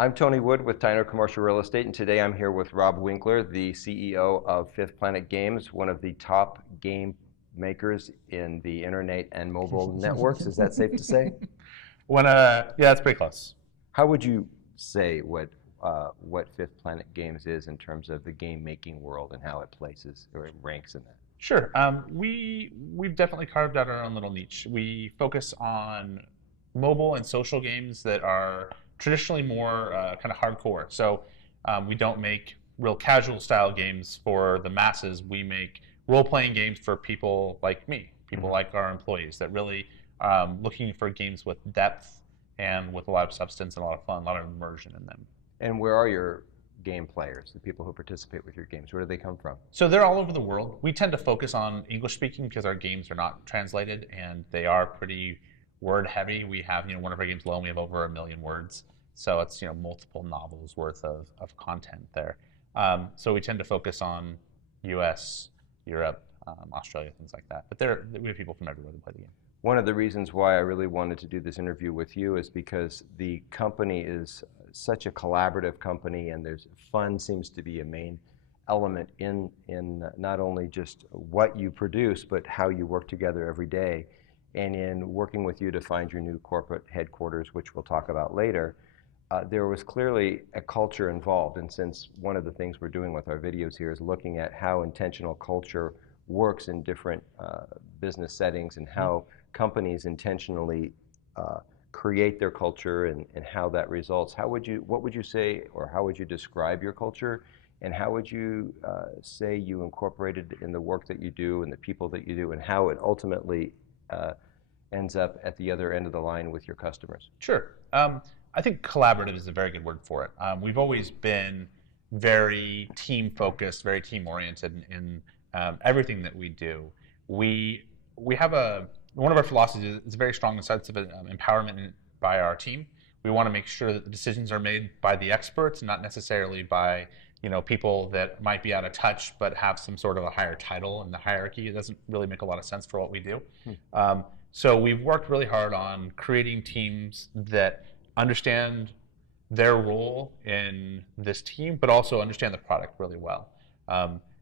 I'm Tony Wood with Tyner Commercial Real Estate, and today I'm here with Rob Winkler, the CEO of FifthPlanetGames, one of the top game makers in the internet and mobile networks. Is that safe to say? Yeah, it's pretty close. How would you say what FifthPlanetGames is in terms of the game making world and how it places or it ranks in that? Sure. We've definitely carved out our own little niche. We focus on mobile and social games that are traditionally more kind of hardcore. So we don't make real casual style games for the masses. We make role-playing games for people like me, people like our employees, that really looking for games with depth and with a lot of substance and a lot of fun, a lot of immersion in them. And where are your game players, the people who participate with your games? Where do they come from? So they're all over the world. We tend to focus on English speaking because our games are not translated and they are pretty word heavy. We have, one of our games alone, we have over 1 million words. So it's, multiple novels worth of content there. So we tend to focus on US, Europe, Australia, things like that. But we have people from everywhere that play the game. One of the reasons why I really wanted to do this interview with you is because the company is such a collaborative company, and fun seems to be a main element in not only just what you produce, but how you work together every day. And in working with you to find your new corporate headquarters, which we'll talk about later, there was clearly a culture involved. And since one of the things we're doing with our videos here is looking at how intentional culture works in different business settings and how companies intentionally create their culture and how that results. What would you say, or how would you describe your culture, and how would you say you incorporated in the work that you do and the people that you do, and how it ultimately ends up at the other end of the line with your customers? Sure. I think collaborative is a very good word for it. We've always been very team focused, very team oriented in everything that we do. We have one of our philosophies is very strong in the sense of empowerment by our team. We want to make sure that the decisions are made by the experts, not necessarily by people that might be out of touch but have some sort of a higher title in the hierarchy. It doesn't really make a lot of sense for what we do. So we've worked really hard on creating teams that understand their role in this team, but also understand the product really well.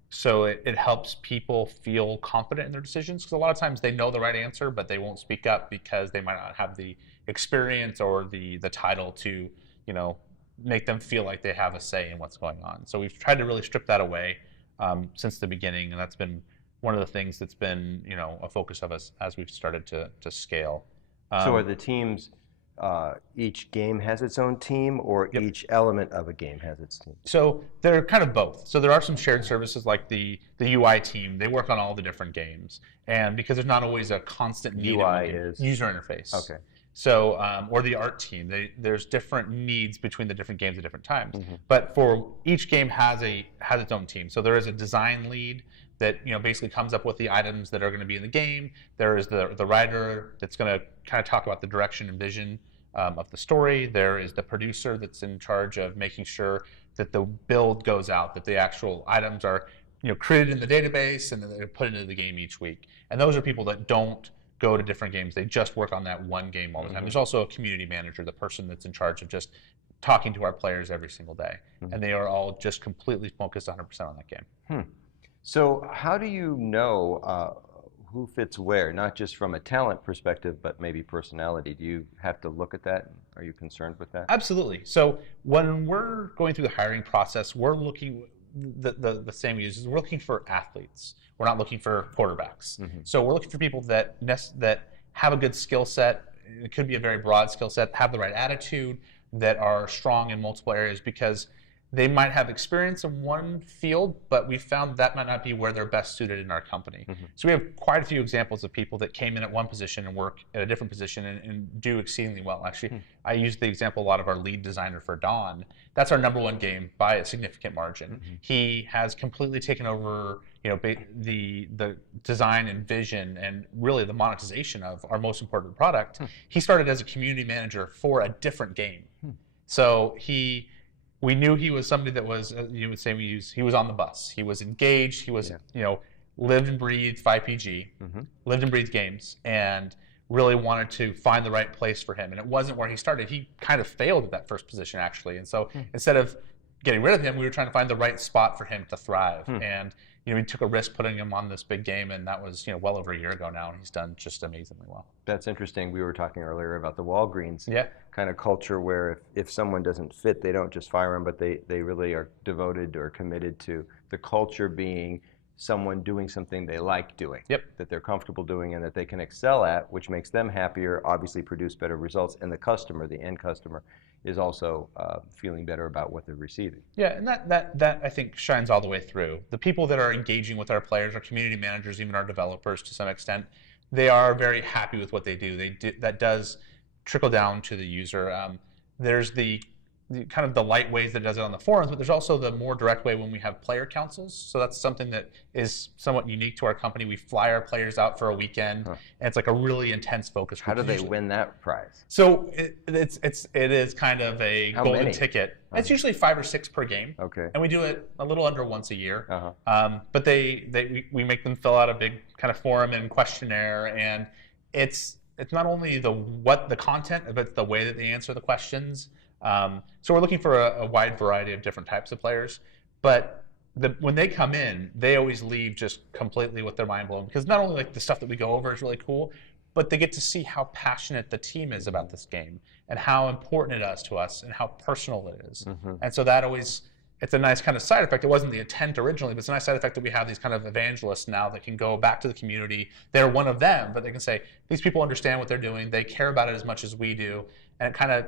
So it helps people feel confident in their decisions, because a lot of times they know the right answer, but they won't speak up because they might not have the experience or the title to, make them feel like they have a say in what's going on. So we've tried to really strip that away since the beginning, and that's been one of the things that's been, a focus of us as we've started to scale. So are the teams, each game has its own team, or each element of a game has its team? So they're kind of both. So there are some shared services like the UI team. They work on all the different games. And because there's not always a constant need UI is? User interface. Okay. So, or the art team, there's different needs between the different games at different times. But for each game has its own team. So there is a design lead that basically comes up with the items that are going to be in the game. There is the writer that's going to kind of talk about the direction and vision of the story. There is the producer that's in charge of making sure that the build goes out, that the actual items are created in the database and then they're put into the game each week. And those are people that don't go to different games. They just work on that one game all the time. There's also a community manager, the person that's in charge of just talking to our players every single day. And they are all just completely focused 100% on that game. So how do you know who fits where, not just from a talent perspective, but maybe personality? Do you have to look at that? Are you concerned with that? Absolutely. So when we're going through the hiring process, we're looking, the same uses, we're looking for athletes. We're not looking for quarterbacks. So we're looking for people that have a good skill set. It could be a very broad skill set, have the right attitude, that are strong in multiple areas, because they might have experience in one field, but we found that might not be where they're best suited in our company. So we have quite a few examples of people that came in at one position and work at a different position and do exceedingly well. Actually, I use the example a lot of our lead designer for Dawn. That's our #1 game by a significant margin. He has completely taken over the design and vision and really the monetization of our most important product. He started as a community manager for a different game. So we knew he was somebody that was, you would say he was on the bus. He was engaged. He was, lived and breathed 5PG, lived and breathed games. And really wanted to find the right place for him. And it wasn't where he started. He kind of failed at that first position, actually. And so instead of getting rid of him, we were trying to find the right spot for him to thrive. And we took a risk putting him on this big game, and that was well over a year ago now, and he's done just amazingly well. That's interesting. We were talking earlier about the Walgreens Yeah. kind of culture where if someone doesn't fit, they don't just fire them, but they really are devoted or committed to the culture being someone doing something they like doing, Yep. that they're comfortable doing and that they can excel at, which makes them happier, obviously produce better results, and the customer, the end customer, is also feeling better about what they're receiving. Yeah, and that I think shines all the way through. The people that are engaging with our players, our community managers, even our developers to some extent, they are very happy with what they do. That does trickle down to the user. There's the kind of the light ways that it does it on the forums, but there's also the more direct way when we have player councils. So that's something that is somewhat unique to our company. We fly our players out for a weekend, and it's like a really intense focus. How do they win that prize? So it is kind of a golden ticket. It's usually 5 or 6 per game. Okay. And we do it a little under once a year. But we make them fill out a big kind of forum and questionnaire, and it's not only the content, but it's the way that they answer the questions. So we're looking for a wide variety of different types of players, but when they come in, they always leave just completely with their mind blown, because not only like the stuff that we go over is really cool, but they get to see how passionate the team is about this game and how important it is to us and how personal it is. And so it's a nice kind of side effect. It wasn't the intent originally, but it's a nice side effect that we have these kind of evangelists now that can go back to the community. They're one of them, but they can say, these people understand what they're doing. They care about it as much as we do. And it kind of,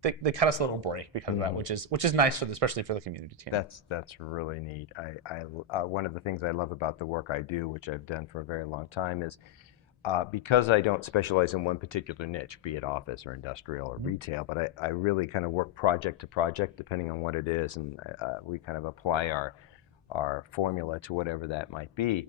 they cut us a little break because of that, which is nice especially for the community team. That's really neat. One of the things I love about the work I do, which I've done for a very long time, is because I don't specialize in one particular niche, be it office or industrial or retail, but I really kind of work project to project depending on what it is, and we kind of apply our formula to whatever that might be.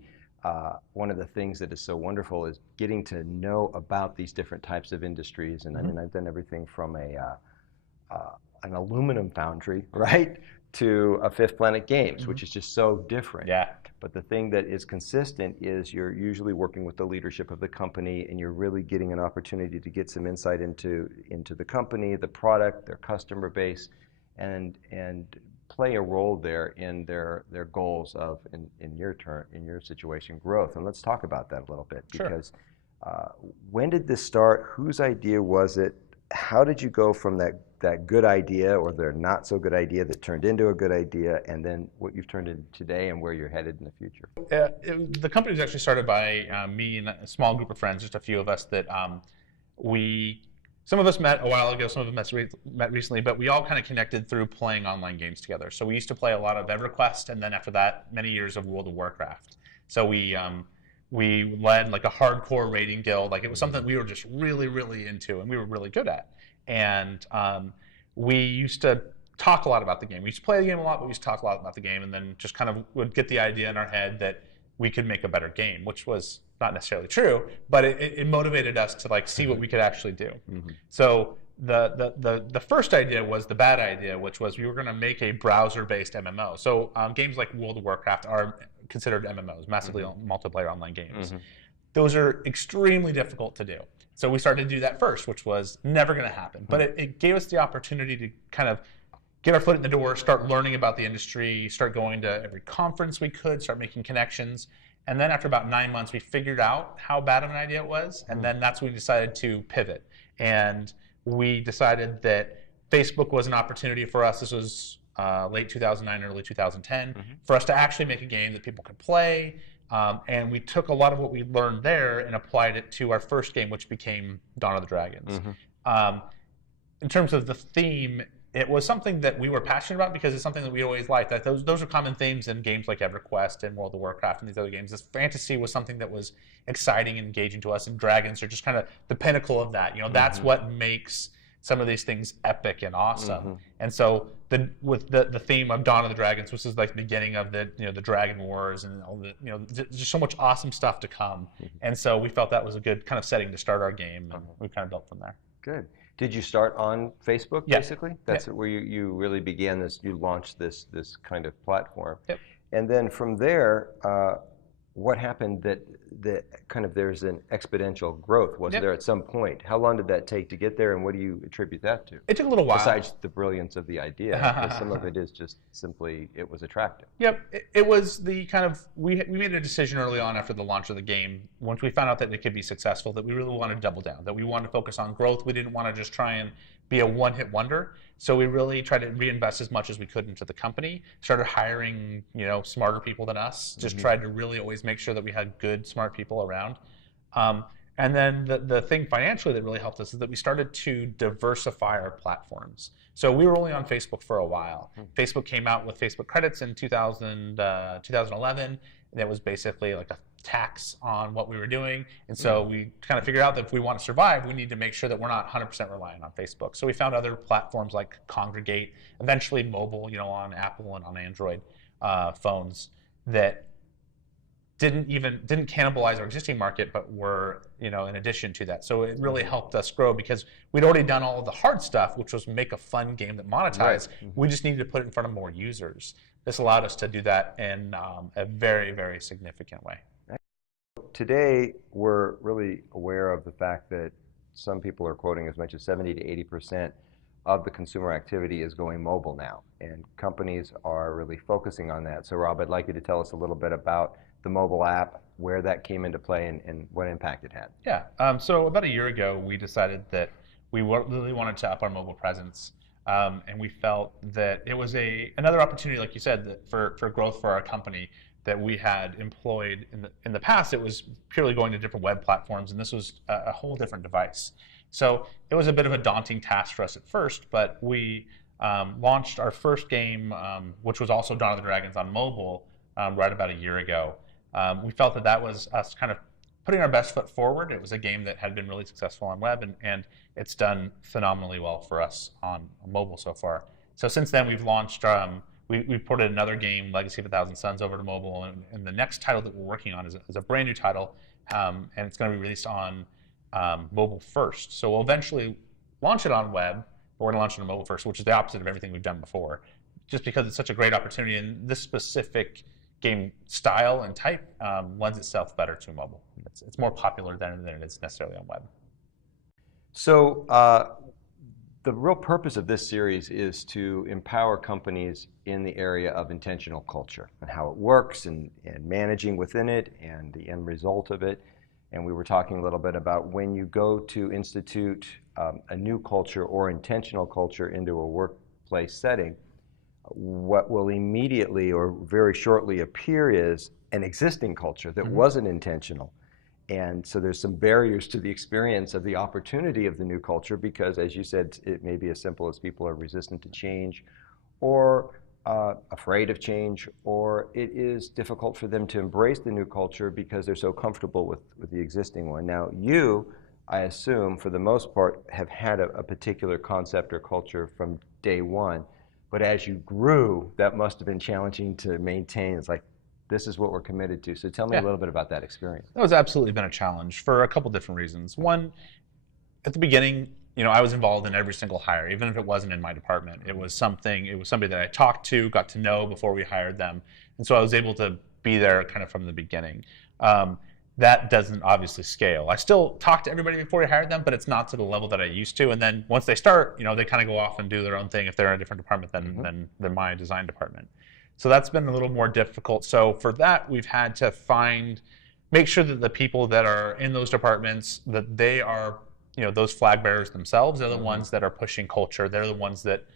One of the things that is so wonderful is getting to know about these different types of industries, and I mean, I've done everything from an aluminum foundry, right, to a FifthPlanetGames, which is just so different. Yeah. But the thing that is consistent is you're usually working with the leadership of the company, and you're really getting an opportunity to get some insight into the company, the product, their customer base, and play a role there in their goals of, in your situation, growth. And let's talk about that a little bit, because when did this start? Whose idea was it? How did you go from that good idea or their not so good idea that turned into a good idea, and then what you've turned into today and where you're headed in the future? The company was actually started by me and a small group of friends, just a few of us that some of us met a while ago, some of us met recently, but we all kind of connected through playing online games together. So we used to play a lot of EverQuest, and then after that, many years of World of Warcraft. So we led like a hardcore raiding guild. Like, it was something we were just really, really into and we were really good at. And we used to talk a lot about the game. We used to play the game a lot, but we used to talk a lot about the game, and then just kind of would get the idea in our head that we could make a better game, which was not necessarily true, but it motivated us to like see what we could actually do. So the first idea was the bad idea, which was we were going to make a browser-based MMO. So games like World of Warcraft are considered MMOs, massively multiplayer online games. Those are extremely difficult to do. So we started to do that first, which was never going to happen. But it gave us the opportunity to kind of get our foot in the door, start learning about the industry, start going to every conference we could, start making connections. And then after about 9 months, we figured out how bad of an idea it was. And then that's when we decided to pivot. And we decided that Facebook was an opportunity for us. This was late 2009, early 2010, for us to actually make a game that people could play. And we took a lot of what we learned there and applied it to our first game, which became Dawn of the Dragons. In terms of the theme, it was something that we were passionate about because it's something that we always liked. That those are common themes in games like EverQuest and World of Warcraft and these other games. This fantasy was something that was exciting and engaging to us, and dragons are just kind of the pinnacle of that. You know, that's what makes some of these things epic and awesome. And so with the theme of Dawn of the Dragons, which is like the beginning of the the Dragon Wars and all the just so much awesome stuff to come. And so we felt that was a good kind of setting to start our game, and we kind of built from there. Good. Did you start on Facebook, basically? That's where you really began this, you launched this kind of platform. And then from there, what happened that the kind of there's an exponential growth, wasn't there, at some point? How long did that take to get there, and what do you attribute that to? It took a little while. Besides the brilliance of the idea, because some of it is just simply it was attractive. Yep, it was the kind of we made a decision early on after the launch of the game. Once we found out that it could be successful, that we really wanted to double down, that we wanted to focus on growth. We didn't want to just try and be a one-hit wonder. So we really tried to reinvest as much as we could into the company. Started hiring, smarter people than us. Just tried to really always make sure that we had good, smart people around. And then the thing financially that really helped us is that we started to diversify our platforms. So we were only on Facebook for a while. Facebook came out with Facebook credits in 2011, and that was basically like a tax on what we were doing. And so we kind of figured out that if we want to survive, we need to make sure that we're not 100% reliant on Facebook. So we found other platforms like Congregate, eventually mobile, on Apple and on Android phones that didn't cannibalize our existing market, but were, in addition to that. So it really helped us grow because we'd already done all of the hard stuff, which was make a fun game that monetized. Right. We just needed to put it in front of more users. This allowed us to do that in a very, very significant way. Today, we're really aware of the fact that some people are quoting as much as 70 to 80% of the consumer activity is going mobile now, and companies are really focusing on that. So Rob, I'd like you to tell us a little bit about the mobile app, where that came into play, and what impact it had. Yeah, so about a year ago, we decided that we really wanted to up our mobile presence, and we felt that it was another opportunity, like you said, that for growth for our company that we had employed in the past. It was purely going to different web platforms, and this was a whole different device. So it was a bit of a daunting task for us at first, but we launched our first game, which was also Dawn of the Dragons on mobile, right about a year ago. We felt that was us kind of putting our best foot forward. It was a game that had been really successful on web, and it's done phenomenally well for us on mobile so far. So since then, we've launched, we ported another game, Legacy of a Thousand Suns, over to mobile, and the next title that we're working on is a brand new title, and it's going to be released on mobile first. So we'll eventually launch it on web, but we're going to launch it on mobile first, which is the opposite of everything we've done before, just because it's such a great opportunity, and this specific game style and type lends itself better to mobile. It's more popular than it is necessarily on web. So the real purpose of this series is to empower companies in the area of intentional culture and how it works and managing within it and the end result of it. And we were talking a little bit about when you go to institute a new culture or intentional culture into a workplace setting, what will immediately or very shortly appear is an existing culture that wasn't intentional. And so there's some barriers to the experience of the opportunity of the new culture because, as you said, it may be as simple as people are resistant to change or afraid of change, or it is difficult for them to embrace the new culture because they're so comfortable with the existing one. Now, you, I assume, for the most part, have had a particular concept or culture from day one. But as you grew, that must have been challenging to maintain. It's like, this is what we're committed to. So tell me a little bit about that experience. That was absolutely been a challenge for a couple different reasons. One, at the beginning, I was involved in every single hire, even if it wasn't in my department. It was somebody that I talked to, got to know before we hired them. And so I was able to be there kind of from the beginning. That doesn't obviously scale. I still talk to everybody before I hired them, but it's not to the level that I used to. And then once they start, they kind of go off and do their own thing if they're in a different department than my design department. So that's been a little more difficult. So for that, we've had to make sure that the people that are in those departments, that they are, those flag bearers themselves. They're the ones that are pushing culture. They're the ones that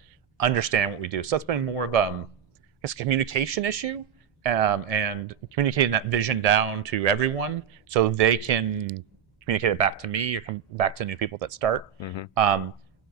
understand what we do. So that's been more of a communication issue. And communicating that vision down to everyone so they can communicate it back to me or come back to new people that start.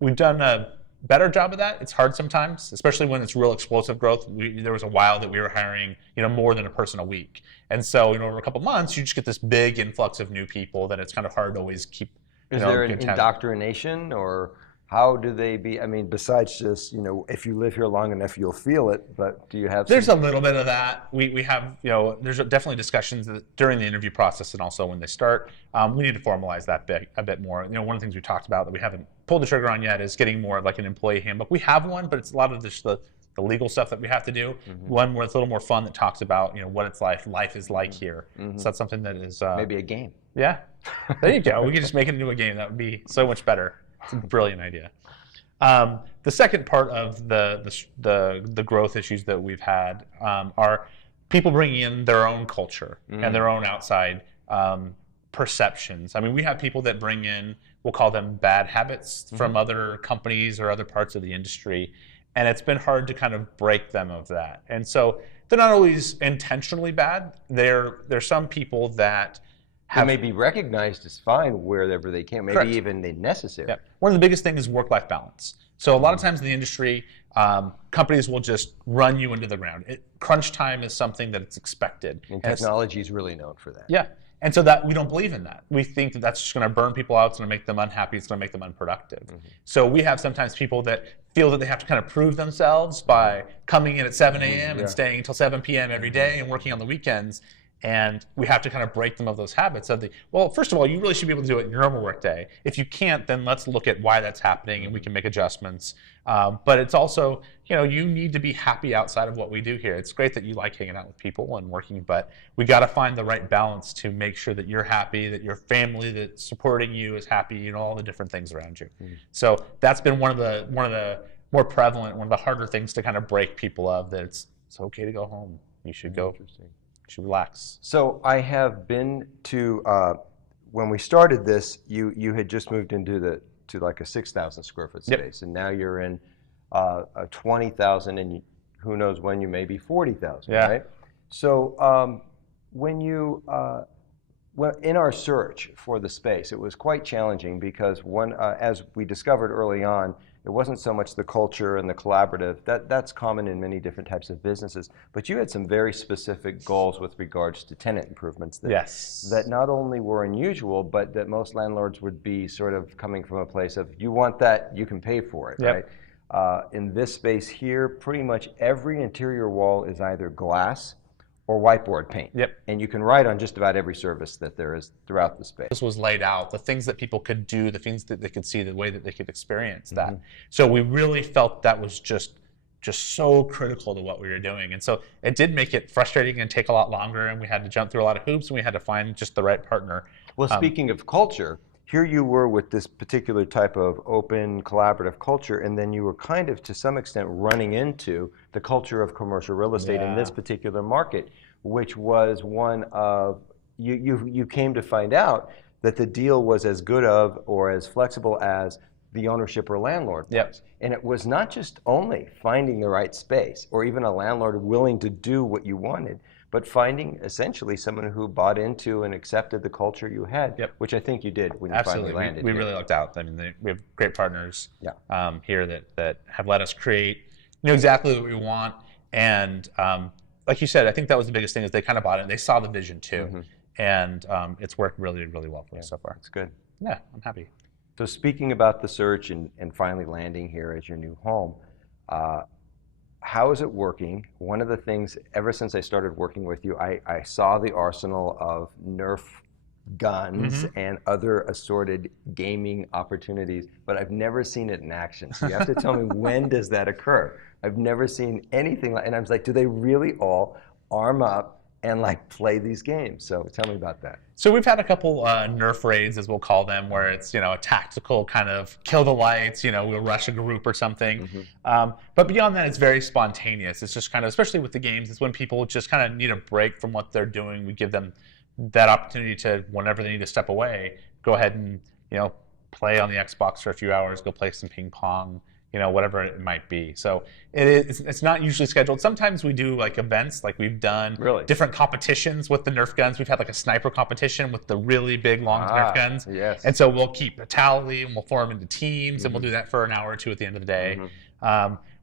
We've done a better job of that. It's hard sometimes, especially when it's real explosive growth. There was a while that we were hiring more than a person a week. And so over a couple months, you just get this big influx of new people that it's kind of hard to always keep. Is there an indoctrination, or how do they be? I mean, besides just, if you live here long enough, you'll feel it, but do you have There's a little bit of that. We have, there's definitely discussions during the interview process and also when they start. We need to formalize that a bit more. One of the things we talked about that we haven't pulled the trigger on yet is getting more like an employee handbook. We have one, but it's a lot of just the the legal stuff that we have to do. One where it's a little more fun that talks about what it's life is like here. So that's something that is maybe a game. Yeah, there you go. We could just make it into a game. That would be so much better. It's a brilliant idea. The second part of the growth issues that we've had are people bringing in their own culture and their own outside perceptions. I mean, we have people that bring in, we'll call them bad habits from other companies or other parts of the industry, and it's been hard to kind of break them of that. And so they're not always intentionally bad. There's some people that they may be recognized as fine wherever they can, maybe Correct. even necessary. Yeah. One of the biggest things is work-life balance. So a lot of times in the industry, companies will just run you into the ground. Crunch time is something that it's expected. And technology is really known for that. Yeah. And so that we don't believe in that. We think that that's just going to burn people out. It's going to make them unhappy. It's going to make them unproductive. So we have sometimes people that feel that they have to kind of prove themselves by coming in at 7 a.m. and staying until 7 p.m. every day and working on the weekends. And we have to kind of break them of those habits of well, first of all, you really should be able to do it in your normal work day. If you can't, then let's look at why that's happening and we can make adjustments. But it's also, you need to be happy outside of what we do here. It's great that you like hanging out with people and working, but we got to find the right balance to make sure that you're happy, that your family that's supporting you is happy, all the different things around you. So that's been one of the more prevalent, one of the harder things to kind of break people of, that it's okay to go home. You should go. Should relax. So I have been to, when we started this, you had just moved into like a 6,000 square foot space, and now you're in a 20,000, and who knows when you may be 40,000, right? So when you, in our search for the space, it was quite challenging because as we discovered early on, it wasn't so much the culture and the collaborative. That's common in many different types of businesses. But you had some very specific goals with regards to tenant improvements that not only were unusual, but that most landlords would be sort of coming from a place of, you want that, you can pay for it, right? In this space here, pretty much every interior wall is either glass or whiteboard paint. And you can write on just about every surface that there is throughout the space. This was laid out, the things that people could do, the things that they could see, the way that they could experience that. So we really felt that was just so critical to what we were doing. And so it did make it frustrating and take a lot longer, and we had to jump through a lot of hoops, and we had to find just the right partner. Well, speaking of culture, here you were with this particular type of open, collaborative culture, and then you were kind of, to some extent, running into the culture of commercial real estate in this particular market, which was one of, you came to find out that the deal was as good of or as flexible as the ownership or landlord was. And it was not just only finding the right space or even a landlord willing to do what you wanted, but finding essentially someone who bought into and accepted the culture you had, which I think you did when you finally landed. We really lucked out. I mean, we have great partners here that have let us create exactly what we want. And like you said, I think that was the biggest thing, is they kind of bought it. They saw the vision too. And it's worked really, really well for us so far. It's good. Yeah, I'm happy. So speaking about the search and finally landing here as your new home, how is it working? One of the things, ever since I started working with you, I saw the arsenal of Nerf guns and other assorted gaming opportunities, but I've never seen it in action. So you have to tell me, when does that occur? I've never seen anything like, and I was like, do they really all arm up and like play these games? So tell me about that. So we've had a couple Nerf raids, as we'll call them, where it's a tactical kind of kill the lights, we'll rush a group or something. But beyond that, it's very spontaneous. It's just kind of, especially with the games, it's when people just kind of need a break from what they're doing. We give them that opportunity to, whenever they need to step away, go ahead and play on the Xbox for a few hours, go play some ping pong, whatever it might be. So it's not usually scheduled. Sometimes we do like events, like we've done different competitions with the Nerf guns. We've had like a sniper competition with the really big long Nerf guns. And so we'll keep a tally and we'll form into teams and we'll do that for an hour or two at the end of the day.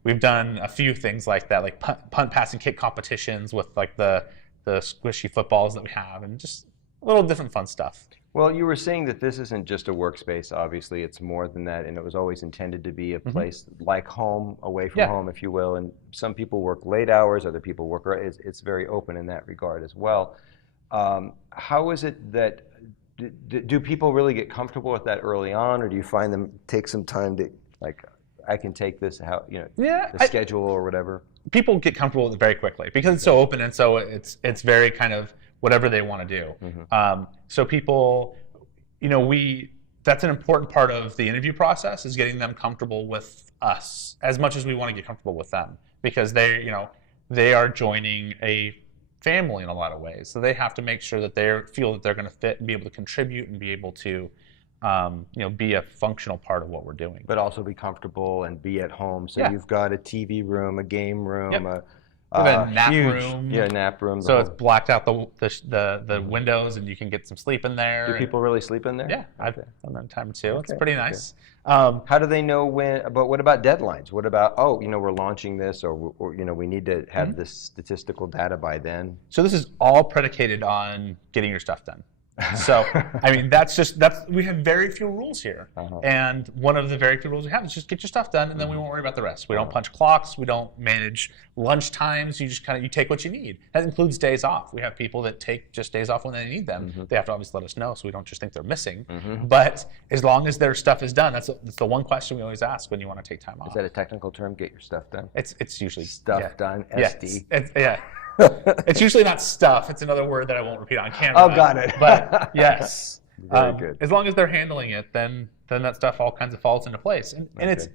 We've done a few things like that, like punt, pass, and kick competitions with like the squishy footballs that we have, and just a little different fun stuff. Well, you were saying that this isn't just a workspace. Obviously, it's more than that, and it was always intended to be a place like home, away from home, if you will. And some people work late hours, other people work. It's very open in that regard as well. How is it that do people really get comfortable with that early on, or do you find them take some time to, like, I can take this, how, Yeah, the schedule or whatever? People get comfortable with it very quickly because it's so open, and so it's very kind of whatever they want to do. So people, that's an important part of the interview process, is getting them comfortable with us as much as we want to get comfortable with them, because they are joining a family in a lot of ways. So they have to make sure that they feel that they're going to fit and be able to contribute and be able to be a functional part of what we're doing. But also be comfortable and be at home. So Yeah. you've got a TV room, a game room, Yep. We have a nap huge, room. Yeah, nap room. So it's blacked out the windows, and you can get some sleep in there. Do people really sleep in there? Yeah, I've done that a time or two. Okay, It's pretty nice. How do they know when? But what about deadlines? What about, we're launching this, or we need to have this statistical data by then? So this is all predicated on getting your stuff done. So, I mean, we have very few rules here. And one of the very few rules we have is just get your stuff done, and then we won't worry about the rest. We don't punch clocks. We don't manage lunch times. You just you take what you need. That includes days off. We have people that take just days off when they need them. They have to obviously let us know, so we don't just think they're missing. But as long as their stuff is done, that's the one question we always ask when you want to take time off. Is that a technical term? Get your stuff done? It's usually stuff done, SD. Yeah. It's usually not stuff. It's another word that I won't repeat on camera. Oh, got it. But yes, very good. As long as they're handling it, then that stuff all kinds of falls into place. And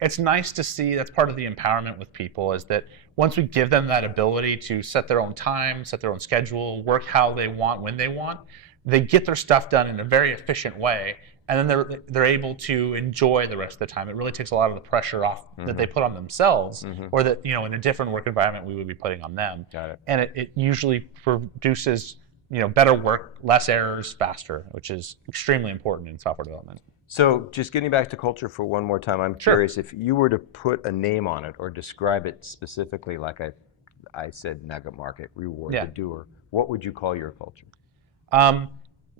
it's nice to see. That's part of the empowerment with people, is that once we give them that ability to set their own time, set their own schedule, work how they want, when they want, they get their stuff done in a very efficient way. And then they're able to enjoy the rest of the time. It really takes a lot of the pressure off that they put on themselves, or that in a different work environment we would be putting on them. Got it. And it usually produces better work, less errors, faster, which is extremely important in software development. So just getting back to culture for one more time, I'm curious if you were to put a name on it or describe it specifically, like I said, nugget market, reward the doer. What would you call your culture?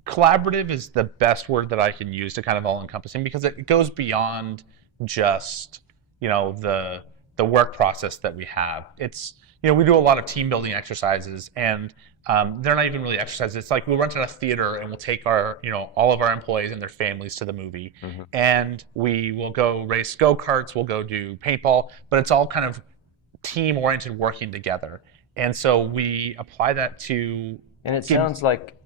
Collaborative is the best word that I can use to kind of all-encompassing, because it goes beyond just the work process that we have. It's we do a lot of team building exercises, and they're not even really exercises. It's like we'll rent out a theater and we'll take our all of our employees and their families to the movie, and we will go race go-karts, we'll go do paintball, but it's all kind of team-oriented, working together. And so we apply that to. And it sounds like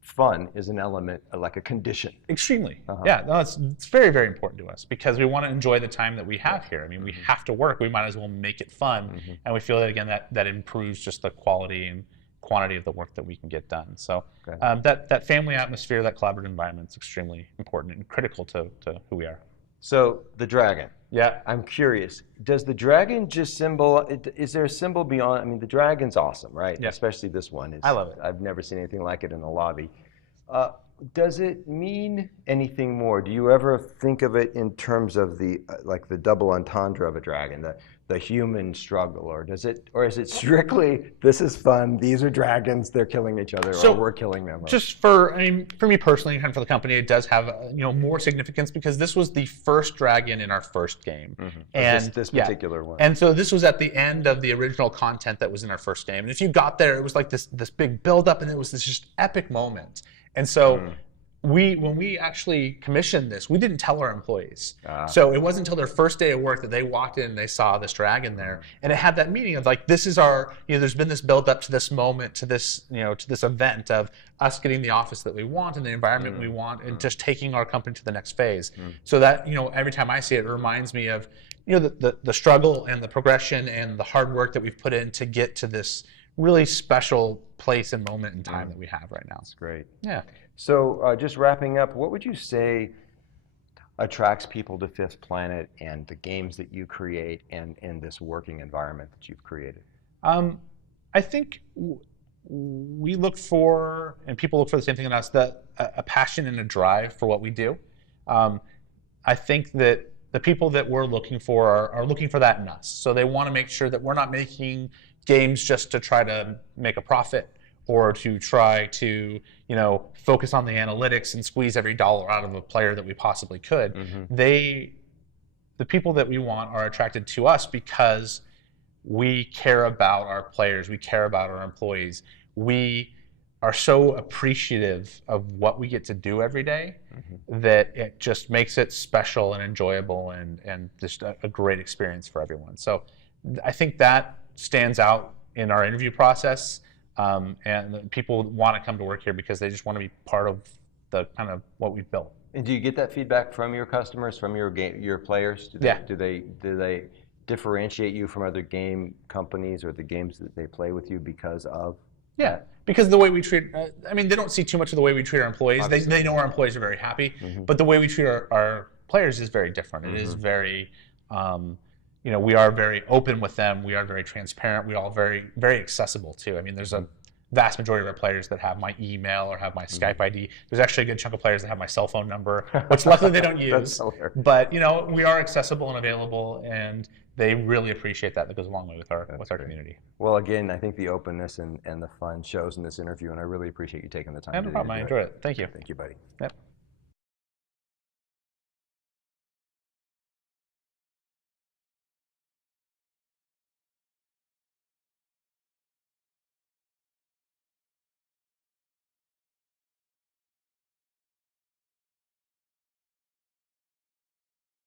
fun is an element, like a condition. Extremely. Yeah, no, it's very, very important to us, because we want to enjoy the time that we have here. I mean, we have to work. We might as well make it fun. And we feel that, again, that improves just the quality and quantity of the work that we can get done. So that family atmosphere, that collaborative environment is extremely important and critical to who we are. So the dragon. Yeah. I'm curious, does the dragon just is there a symbol beyond? I mean, the dragon's awesome, right? Yeah. Especially this one. I love it. I've never seen anything like it in the lobby. Does it mean anything more? Do you ever think of it in terms of the double entendre of a dragon, the human struggle, or is it strictly, this is fun, these are dragons, they're killing each other, or we're killing them? Just for me personally and for the company, it does have more significance, because this was the first dragon in our first game, and this particular one. And so this was at the end of the original content that was in our first game. And if you got there, it was like this big build-up, and it was this just epic moment. And so when we actually commissioned this, we didn't tell our employees. So it wasn't until their first day of work that they walked in and they saw this dragon there. And it had that meaning of like, this is our, there's been this build up to this moment, to this, to this event of us getting the office that we want and the environment we want, and just taking our company to the next phase. So that, every time I see it, it reminds me of, the struggle and the progression and the hard work that we've put in to get to this really special place and moment in time that we have right now. That's great. Yeah. So just wrapping up, what would you say attracts people to Fifth Planet and the games that you create and this working environment that you've created? I think we look for, and people look for the same thing in us, a passion and a drive for what we do. I think that the people that we're looking for are looking for that in us. So they want to make sure that we're not making games just to try to make a profit, or to try to, focus on the analytics and squeeze every dollar out of a player that we possibly could. The people that we want are attracted to us because we care about our players, we care about our employees. We are so appreciative of what we get to do every day that it just makes it special and enjoyable and just a great experience for everyone. So I think that stands out in our interview process, and people want to come to work here because they just want to be part of the kind of what we've built. And do you get that feedback from your customers, from your players? Do they differentiate you from other game companies or the games that they play with you because of? Yeah, because the way we treat, they don't see too much of the way we treat our employees. They know our employees are very happy, but the way we treat our players is very different. It is very, we are very open with them. We are very transparent. We are all very, very accessible too. There's a vast majority of our players that have my email or have my Skype ID. There's actually a good chunk of players that have my cell phone number, which luckily they don't use. But we are accessible and available, and they really appreciate that. That goes a long way with our community. Well, again, I think the openness and the fun shows in this interview, and I really appreciate you taking the time. No problem. I enjoyed it. Thank you. Thank you, buddy. Yep.